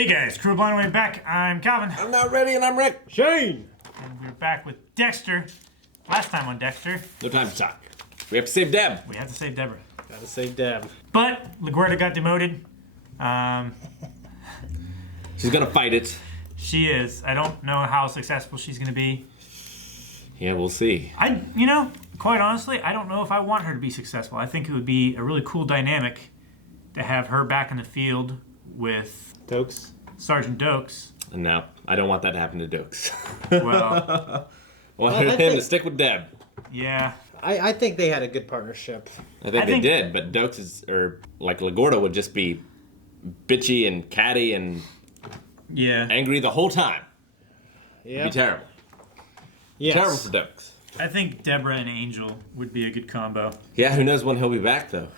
Hey guys, Crew Blind Way back. I'm Calvin. I'm not ready, and I'm Rick. Shane! And we're back with Dexter. Last time on Dexter, No time to talk. We have to save Deb. we have to save Deborah. Gotta save Deb. But LaGuardia got demoted. She's gonna fight it. She is. I don't know how successful she's going to be. Yeah, we'll see. Quite honestly, I don't know if I want her to be successful. I think it would be a really cool dynamic to have her back in the field with Doakes. Sergeant Doakes. No, I don't want that to happen to Doakes. Well, Want him to stick with Deb. yeah. I think they had a good partnership. I think they did, but Doakes is, or like LaGuardia would just be bitchy and catty and Yeah. angry the whole time. Yeah. It'd be terrible. Yes. Terrible for Doakes. I think Deborah and Angel would be a good combo. Yeah, who knows when he'll be back though.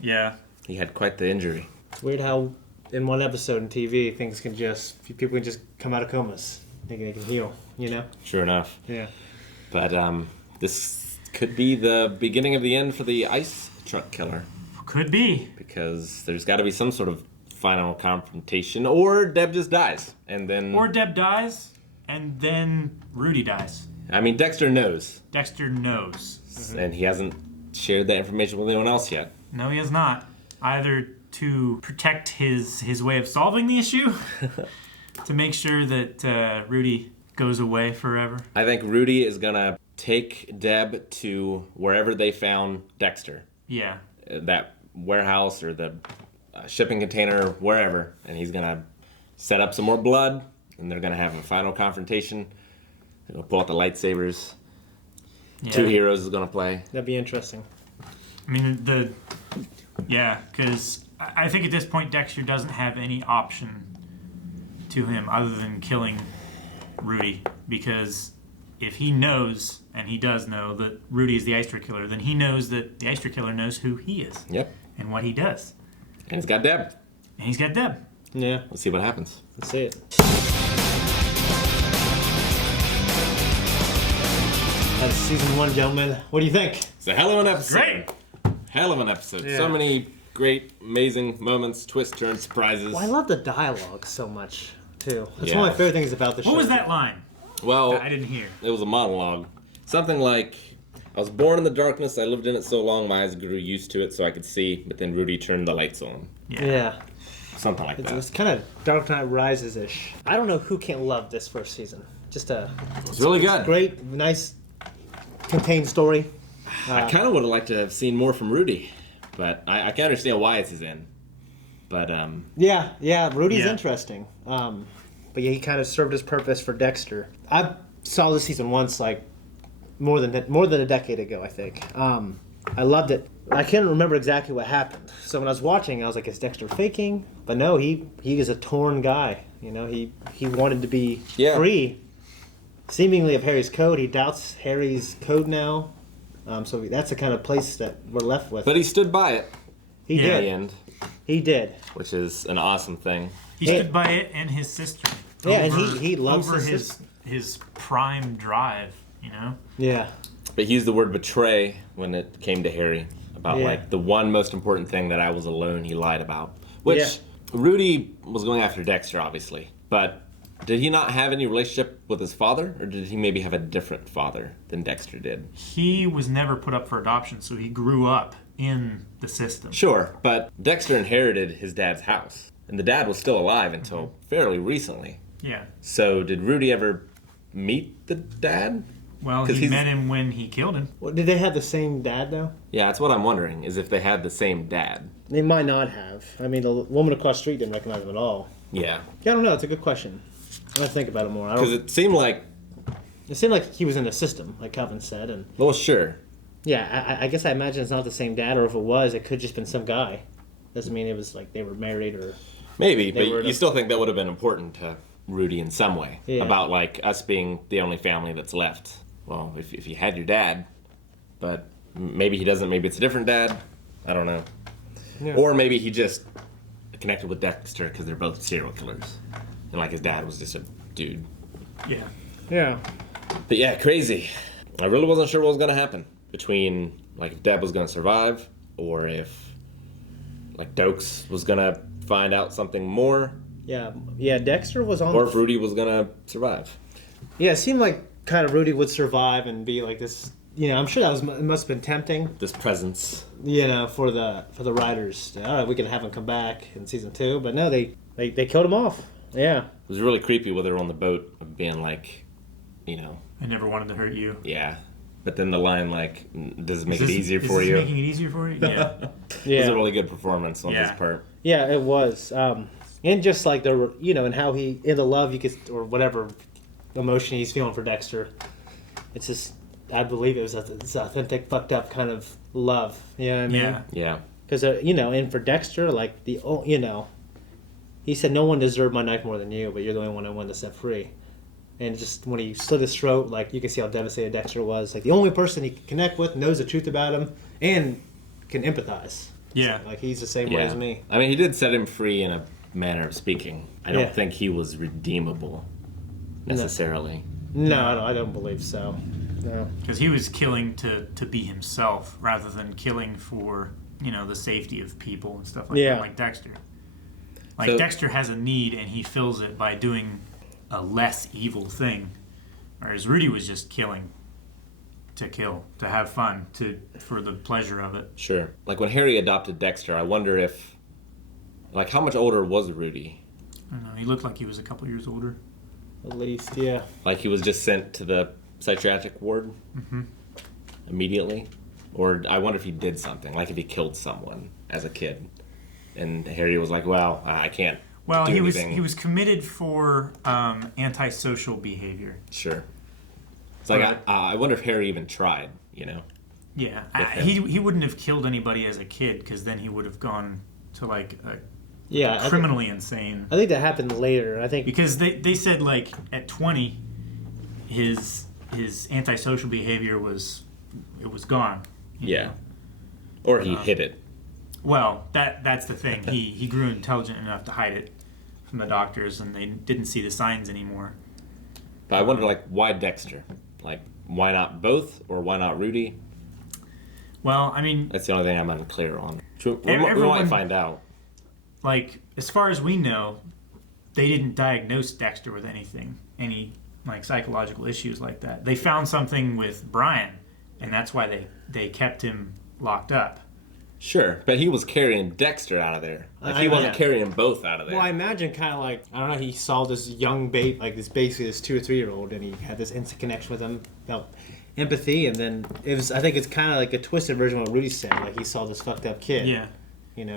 Yeah. He had quite the injury. It's weird how in one episode on TV people can just come out of comas. They can heal, you know? Sure enough. Yeah. But this could be the beginning of the end for the ice truck killer. Could be. Because there's got to be some sort of final confrontation, or Deb just dies, and then... Or Deb dies, and then Rudy dies. I mean, Dexter knows, Dexter knows. and he hasn't shared that information with anyone else yet. No, he has not. Either to protect his way of solving the issue, to make sure that Rudy goes away forever. I think Rudy is gonna take Deb to wherever they found Dexter. Yeah. That warehouse or the shipping container, wherever, and he's gonna set up some more blood, and they're gonna have a final confrontation. They're gonna pull out the lightsabers. Yeah. Two heroes is gonna play. That'd be interesting. I mean, because I think at this point Dexter doesn't have any option to him other than killing Rudy, because if he knows, and he does know, that Rudy is the ice truck killer, then he knows that the ice truck killer knows who he is. Yep. And what he does. And he's got Deb. And he's got Deb. Yeah. Let's see what happens. Let's see it. That's season 1, gentlemen. What do you think? It's a hell of an episode. Great. Hell of an episode. Yeah. So many great, amazing moments, twists, turns, surprises. Well, I love the dialogue so much, too. That's Yeah. one of my favorite things about the show. What was that line? Well, I didn't hear. it was a monologue. Something like, I was born in the darkness, I lived in it so long, my eyes grew used to it so I could see, but then Rudy turned the lights on. Yeah. Something like that. It's kind of Dark Knight Rises-ish. I don't know who can't love this first season. Just a It's really good. great, nice, contained story. I kind of would have liked to have seen more from Rudy, but I can understand why it's his end. But, Yeah, Rudy's Yeah. interesting. But yeah, he kind of served his purpose for Dexter. I saw this season once, like more than a decade ago, I think. I loved it. I can't remember exactly what happened. So when I was watching, I was like, "Is Dexter faking?" But no, he is a torn guy. You know, he wanted to be free, seemingly of Harry's code. He doubts Harry's code now. So that's the kind of place that we're left with. but he stood by it He in the did. end, He did. which is an awesome thing. He stood by it and his sister. Yeah, and he loves over his his prime drive, you know? Yeah. But he used the word betray when it came to Harry about Yeah. like the one most important thing that I was alone he lied about. Which Yeah. Rudy was going after Dexter, obviously. But did he not have any relationship with his father? Or did he maybe have a different father than Dexter did? He was never put up for adoption, so he grew up in the system. Sure, but Dexter inherited his dad's house. And the dad was still alive until fairly recently. Yeah. So did Rudy ever meet the dad? Well, 'Cause he he's- met him when he killed him. Well, did they have the same dad though? Yeah, that's what I'm wondering, is if they had the same dad. They might not have. I mean, the woman across the street didn't recognize him at all. Yeah. Yeah, I don't know. It's a good question. I gotta think about it more. Because it seemed like, It seemed like he was in the system, like Calvin said, and well, sure. yeah, I guess I imagine it's not the same dad, or if it was, it could just been some guy. Doesn't mean it was like they were married or. Maybe, They but were you the- still think that would have been important to Rudy in some way. Yeah. About, like, us being the only family that's left. Well, if you had your dad, but maybe he doesn't, maybe it's a different dad. I don't know. Yeah. Or maybe he just connected with Dexter because they're both serial killers. And, like, his dad was just a dude. Yeah. Yeah. But, yeah, crazy. I really wasn't sure what was going to happen between, like, if Deb was going to survive or if, like, Doakes was going to find out something more. Yeah, Dexter was on or if Rudy was gonna survive. Yeah, it seemed like kind of Rudy would survive and be like this. I'm sure it must have been tempting. This presence. For the writers. All right, we can have him come back in season 2, but no, they killed him off. Yeah, It was really creepy with her on the boat, of being like, I never wanted to hurt you. yeah. But then the line like, does it make it easier is for this you? making it easier for you? Yeah. It was a really good performance on his part. Yeah, it was. And just like and how he in the love you could or whatever emotion he's feeling for Dexter. It's just I believe it's authentic, fucked up kind of love. You know what I mean? Yeah. Yeah. Because and for Dexter, like he said, no one deserved my knife more than you, but you're the only one I wanted to set free. And just when he slit his throat, like you can see how devastated Dexter was. Like the only person he can connect with, knows the truth about him, and can empathize. Yeah. Like he's the same way as me. I mean, he did set him free in a manner of speaking. I don't Yeah. think he was redeemable necessarily. No, I don't believe so. No. Because he was killing to be himself rather than killing for, the safety of people and stuff like Yeah. that, like Dexter. Like, So- Dexter has a need and he fills it by doing a less evil thing. Whereas Rudy was just killing to kill, to have fun, for the pleasure of it. Sure. Like when Harry adopted Dexter, I wonder if, like, how much older was Rudy? I don't know, he looked like he was a couple years older. At least, yeah. Like he was just sent to the psychiatric ward immediately? Or I wonder if he did something, like if he killed someone as a kid. And Harry was like, well, I can't Well, do he anything. was committed for antisocial behavior. Sure. It's like, Right. I wonder if Harry even tried, Yeah, With him. he wouldn't have killed anybody as a kid because then he would have gone to like Yeah, criminally insane. I think that happened later. I think Because they said like at 20, his antisocial behavior was gone. you Yeah. know? Or he hid it. Well, that's the thing. He grew intelligent enough to hide it from the doctors, and they didn't see the signs anymore. But I wonder, like, why Dexter? Like, why not both? Or why not Rudy? Well, I mean, That's the only thing I'm unclear on. We Everyone- might find out. like as far as we know, they didn't diagnose Dexter with any like psychological issues like that. They found something with Brian, and that's why they kept him locked up. Sure, but he was carrying Dexter out of there. Like, he wasn't carrying both out of there. Well, I imagine kind of like, I don't know, he saw this young babe, like this basically this 2 or 3 year old, and he had this instant connection with him, felt empathy, and then I think it's kind of like a twisted version of what Rudy said, like he saw this fucked up kid. Yeah,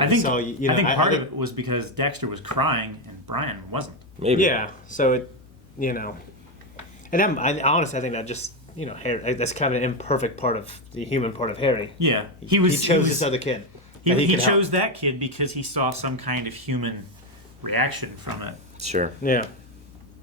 I think, saw, I think part of it was because Dexter was crying and Brian wasn't. Maybe. Yeah, so it, and I honestly, I think that just, Harry, that's kind of an imperfect part of the human part of Harry. Yeah, He chose this other kid. that He could help. chose that kid because he saw some kind of human reaction from it, Sure. Yeah.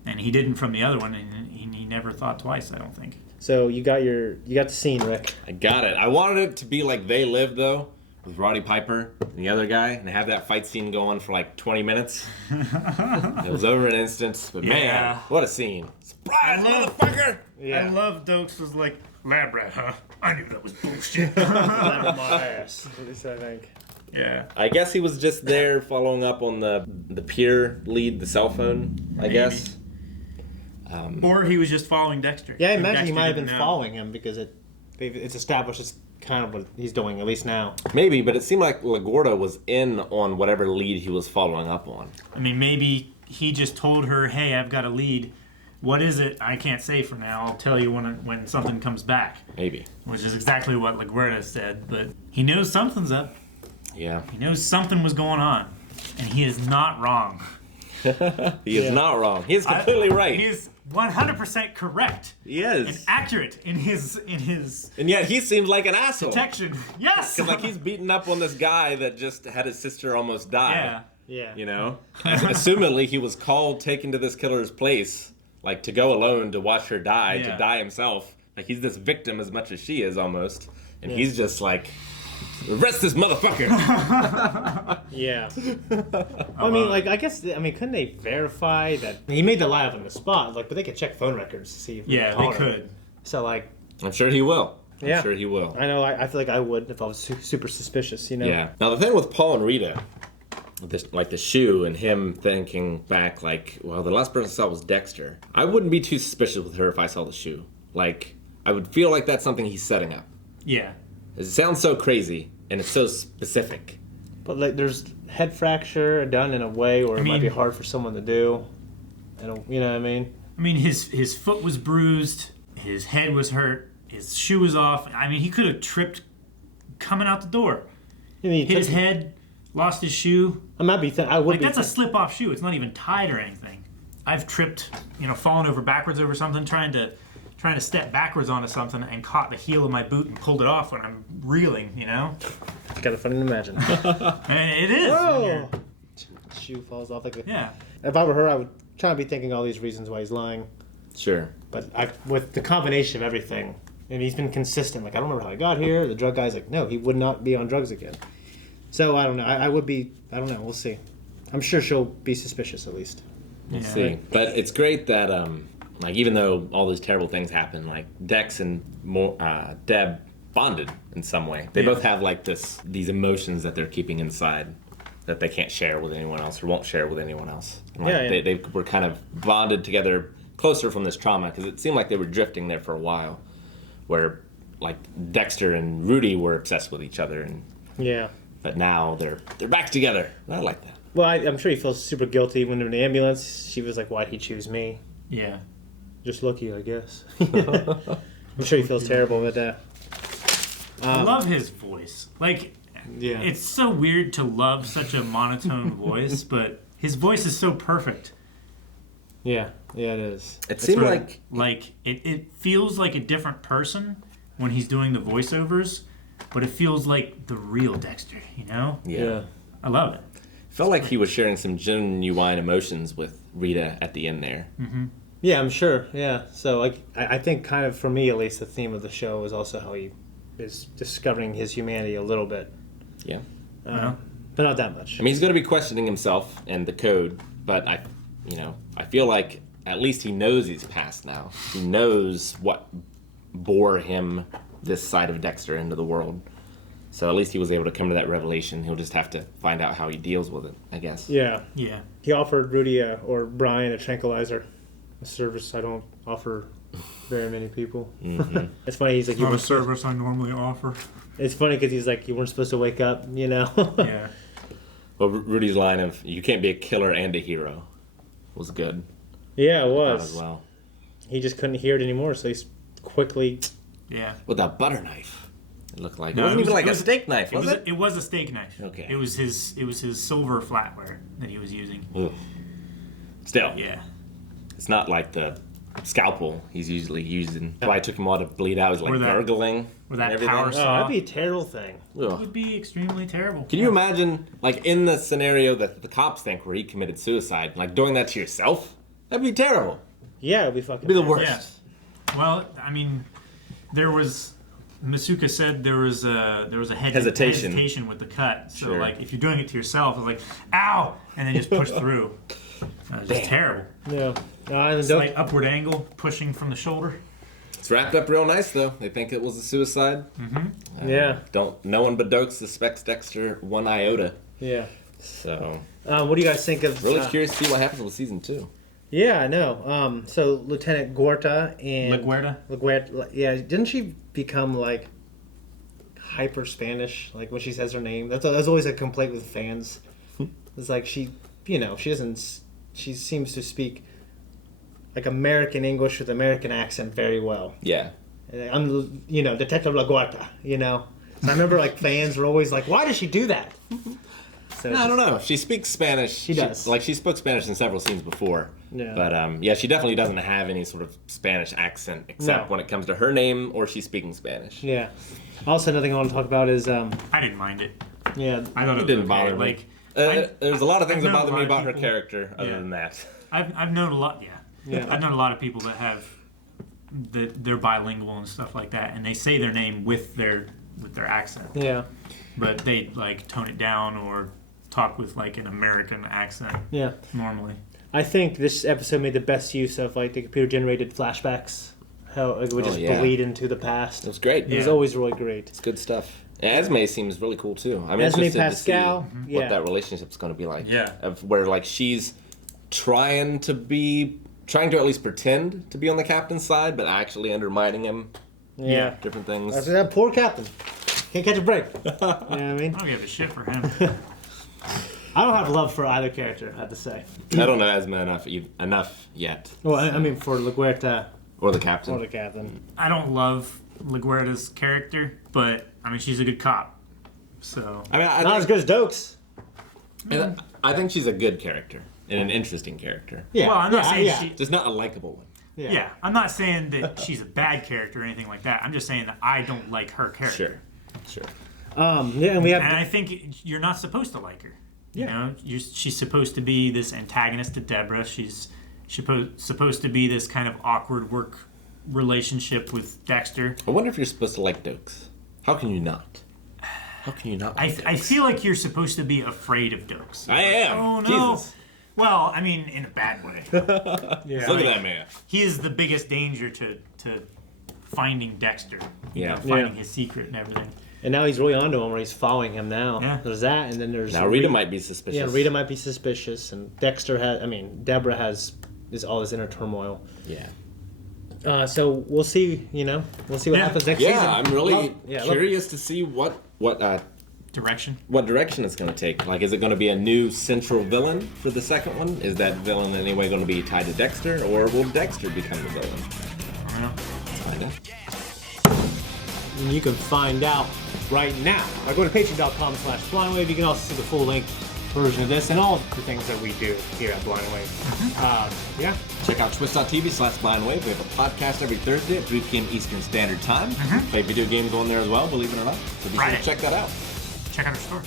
and he didn't from the other one, and he never thought twice. I don't think. So you got the scene, Rick. I got it. I wanted it to be like They Live, though, with Roddy Piper and the other guy, and have that fight scene go on for like 20 minutes. It was over in an instant, but Yeah. man, what a scene. Surprise, motherfucker! Yeah. I love Doakes was like, lab rat, huh? I knew that was bullshit. My ass. At least I think. Yeah. I guess he was just there following up on the peer lead, the cell phone, I Maybe. guess. Or he was just following Dexter. Yeah, I And imagine he Dexter might have been didn't know. following him because it's established it's kind of what he's doing, at least now. Maybe, but it seemed like LaGuardia was in on whatever lead he was following up on. I mean, maybe he just told her, "Hey, I've got a lead. What is it? I can't say for now. I'll tell you when something comes back." Maybe. Which is exactly what LaGuardia said. But he knows something's up. Yeah. He knows something was going on, and he is not wrong. He is not wrong. He is completely right. He is 100% correct He and is. accurate in his And yet he seems like an asshole. detection. Yes. Because like he's beating up on this guy that just had his sister almost die. Yeah. Yeah. You know? Assumedly he was called, taken to this killer's place, like to go alone to watch her die, Yeah. to die himself. Like he's this victim as much as she is almost. And Yeah. he's just like, arrest this motherfucker. Yeah. I mean, like, I guess, couldn't they verify that he made the lie up on the spot? Like, but they could check phone records to see if he Yeah, they called her. could. So, like, I'm sure he will. Yeah. I'm sure he will. I know, I feel like I would if I was super suspicious, Yeah. Now the thing with Paul and Rita, the shoe and him thinking back like, well, the last person I saw was Dexter. I wouldn't be too suspicious with her if I saw the shoe. Like, I would feel like that's something he's setting up. Yeah. It sounds so crazy and it's so specific. But like, there's head fracture done in a way where it might be hard for someone to do. You know what I mean? I mean, his foot was bruised, his head was hurt, his shoe was off. I mean, he could have tripped coming out the door. Hit his head, lost his shoe. That's a slip-off shoe. It's not even tied or anything. I've tripped, fallen over backwards over something, trying to step backwards onto something and caught the heel of my boot and pulled it off when I'm reeling, It's kind of funny to imagine. And it is. Whoa! Shoe falls off like a... Yeah. If I were her, I would try to be thinking all these reasons why he's lying. Sure. But with the combination of everything, and he's been consistent. Like, I don't remember how I got here. The drug guy's like, no, he would not be on drugs again. So, I don't know. I would be... I don't know. We'll see. I'm sure she'll be suspicious, at least. We'll see. But it's great that, like, even though all those terrible things happen, like, Dex and Deb bonded in some way. They both have, like, these emotions that they're keeping inside that they can't share with anyone else or won't share with anyone else. And, like, they were kind of bonded together closer from this trauma because it seemed like they were drifting there for a while where, like, Dexter and Rudy were obsessed with each other. But now they're back together. I like that. Well, I'm sure he feels super guilty when they're in the ambulance. She was like, why'd he choose me? Yeah. Just lucky, I guess. I'm sure he feels terrible, but... I love his voice. Like, it's so weird to love such a monotone voice, but his voice is so perfect. Yeah, it is. It seemed like it feels like a different person when he's doing the voiceovers, but it feels like the real Dexter, Yeah. I love it. Felt like he was sharing some genuine emotions with Rita at the end there. Mm-hmm. Yeah, I'm sure. Yeah. So, like, I think kind of for me, at least, the theme of the show is also how he is discovering his humanity a little bit. Yeah. But not that much. I mean, he's going to be questioning himself and the code, but I feel like at least he knows his past now. He knows what bore him this side of Dexter into the world. So at least he was able to come to that revelation. He'll just have to find out how he deals with it, I guess. Yeah. Yeah. He offered Rudy or Brian a tranquilizer, a service I don't offer very many people. Mm-hmm. It's funny. He's like, not a service I normally offer. It's funny because he's like, you weren't supposed to wake up, Yeah. Well, Rudy's line of "you can't be a killer and a hero" was good. Yeah, it was. As well. He just couldn't hear it anymore, so he's quickly. Yeah. With that butter knife. It looked like No, it wasn't even like it a was- steak knife, was it? It was a steak knife. Okay. It was his silver flatware that he was using. Ugh. Still, Yeah. it's not like the scalpel he's usually using. That's why it took him a while to bleed out. It was like Or that- gurgling. or that and everything. power Oh, saw. that'd be a terrible thing. It Ugh. would be extremely terrible. Can you imagine, like, in the scenario that the cops think where he committed suicide, like, doing that to yourself? That'd be terrible. Yeah, it'd be fucking. It'd be the terrible. worst. Yeah. Well, I mean, Masuka said there was a hesitation with the cut. So Sure. like if you're doing it to yourself, it's like ow, and then just push through. It's just terrible. Yeah. And Slight upward angle, pushing from the shoulder. It's wrapped up real nice, though. They think it was a suicide. yeah. No one but Doakes suspects Dexter one iota. Yeah. So, What do you guys think of? really curious to see what happens with season 2. Yeah, I know. So Lieutenant Guerta and LaGuerta? yeah, didn't she become like hyper Spanish? Like when she says her name, that's always a complaint with fans. It's like she doesn't. She seems to speak like American English with American accent very well. Yeah. I'm, Detective LaGuerta. So I remember like fans were always like, "Why does she do that?" So I don't know. She speaks Spanish. She does. She spoke Spanish in several scenes before. Yeah. But, she definitely doesn't have any sort of Spanish accent, except No. when it comes to her name or she's speaking Spanish. Yeah. Also, another thing I want to talk about is I didn't mind it. yeah. I thought it didn't was bother okay. me. Like There's a lot of things that I've known bother a me lot of about her people- character other Yeah. than that. I've known a lot. Yeah. I've known a lot of people that have they're bilingual and stuff like that, and they say their name with their accent, Yeah. but they like tone it down or talk with like an American accent Yeah. normally. I think this episode made the best use of like the computer generated flashbacks. How it would just yeah. bleed into the past. It was great. It was Yeah. always really great. It's good stuff. Esme seems really cool too. I'm Esme interested Pascal, to see yeah. what that relationship's going to be like. Yeah. Of where like she's trying to at least pretend to be on the captain's side, but actually undermining him. Yeah. Different things. That's that poor captain. Can't catch a break. You know what I mean? I don't give a shit for him. I don't have love for either character, I have to say. I don't know Esme enough yet. Well, I mean, for LaGuerta Or the captain. or the captain. I don't love LaGuerta's character, but I mean she's a good cop. So I mean, Not as good as Doakes. I think she's a good character and an interesting character. Yeah. well, I'm not saying yeah. she. Just not a likable one. Yeah, I'm not saying that she's a bad character or anything like that. I'm just saying that I don't like her character. Sure. Yeah, and we have. And I think you're not supposed to like her. You Yeah. know, she's supposed to be this antagonist to Deborah. She's supposed to be this kind of awkward work relationship with Dexter. I wonder if you're supposed to like Doakes. How can you not? How can you not like I Doakes? feel like you're supposed to be afraid of Doakes. I am. Oh no. Jesus. Well, I mean, in a bad way. Yeah. Look at that man. He is the biggest danger to finding Dexter. Yeah. Finding his secret and everything. And now he's really onto him, where he's following him now. Yeah. There's that, and then there's Now Rita might be suspicious. Yeah, Rita might be suspicious, and Deborah is all this inner turmoil. Yeah. So we'll see. We'll see what happens next season. Yeah, I'm really Well, curious to see what Direction. direction it's going to take. Like, is it going to be a new central villain for the second one? Is that villain in any way going to be tied to Dexter, or will Dexter become the villain? I don't know. Let's find out. And you can find out right now by going to patreon.com/blindwave. You can also see the full-length version of this and all the things that we do here at Blind Wave. Yeah. Check out twitch.tv/blindwave. We have a podcast every Thursday at 3 p.m. Eastern Standard Time. Play video games on there as well, believe it or not. So be sure Friday. to check that out. Check out our store.